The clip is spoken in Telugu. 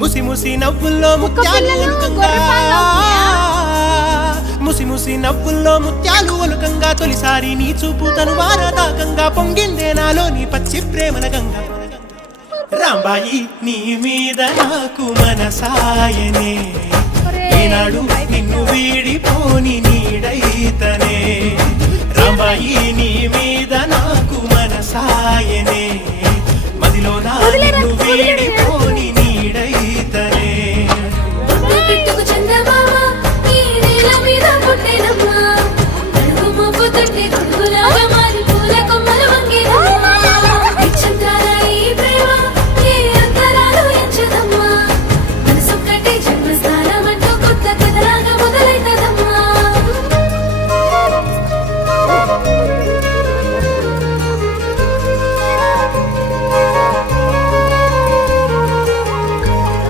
ముసి ముసి నవ్వుల్లో ముత్యాలు ముసి ముసి నవ్వుల్లో ముత్యాలు ఒలుకంగా తొలిసారి నీ చూపు తను వారదాకంగా పొంగిందే నాలో నీ పచ్చి ప్రేమల గంగా రాంబాయి నీ మీద నాకు మనసాయనే ఏనాడు నిన్ను వీడిపోని నీడైతనే రాంబాయి నీ మీద నాకు మనసాయనే మదిలో నా నిన్ను వీడిపో